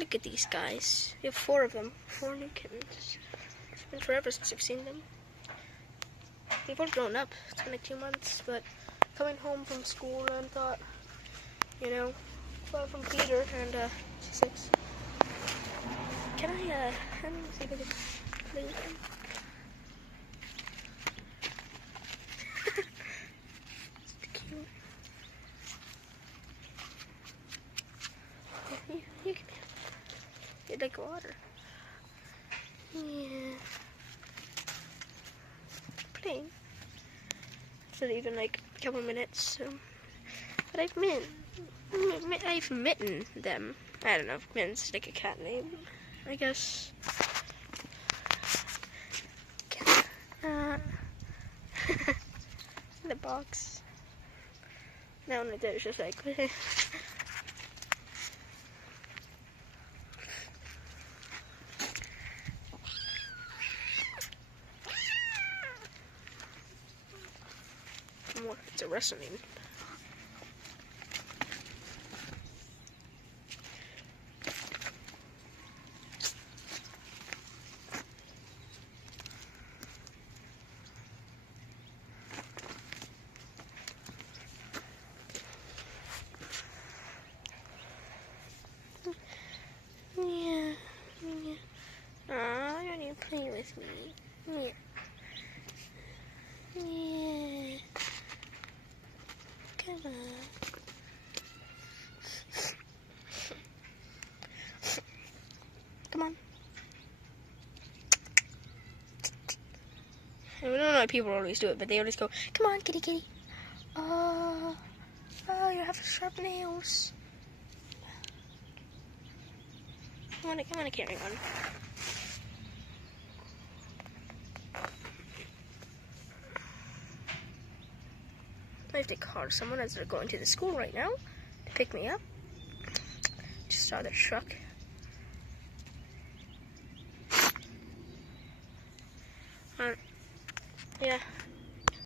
Look at these guys. We have 4 of them. 4 new kittens. It's been forever since I've seen them. They've all grown up. It's been like 2 months, but coming home from school and thought, you know, well, from Peter and 6. Can I let me see if I can play with them. It's cute. You can. You'd like water. Yeah. Playing. It's not even like a couple minutes, so. But I've mitten them. I don't know if mitten's like a cat name, I guess. In the box. Now when it's just like. It's a wrestling. Yeah. Aw, don't you play with me? Yeah. Yeah. Come on. Come on. I don't know why people always do it, but they always go, come on, kitty, kitty. Oh, you have sharp nails. I want to carry one. I have to call someone as they're going to the school right now to pick me up. Just saw their truck. Yeah,